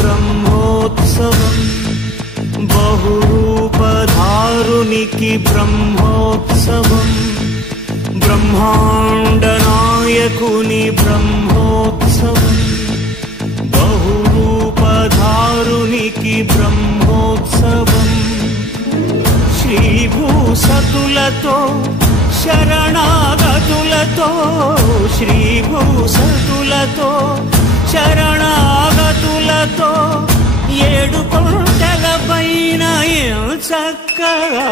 బ్రహ్మోత్సవం, బహురూపధారునికి బ్రహ్మోత్సవం, బ్రహ్మాండ నాయకుని బ్రహ్మోత్సవం, బహురూపధారునికి బ్రహ్మోత్సవం. శ్రీభూసతులతో శరణాగతులతో, శ్రీభూసతులతో శరణాగతులతో 7 కొండల పైన చక్కగా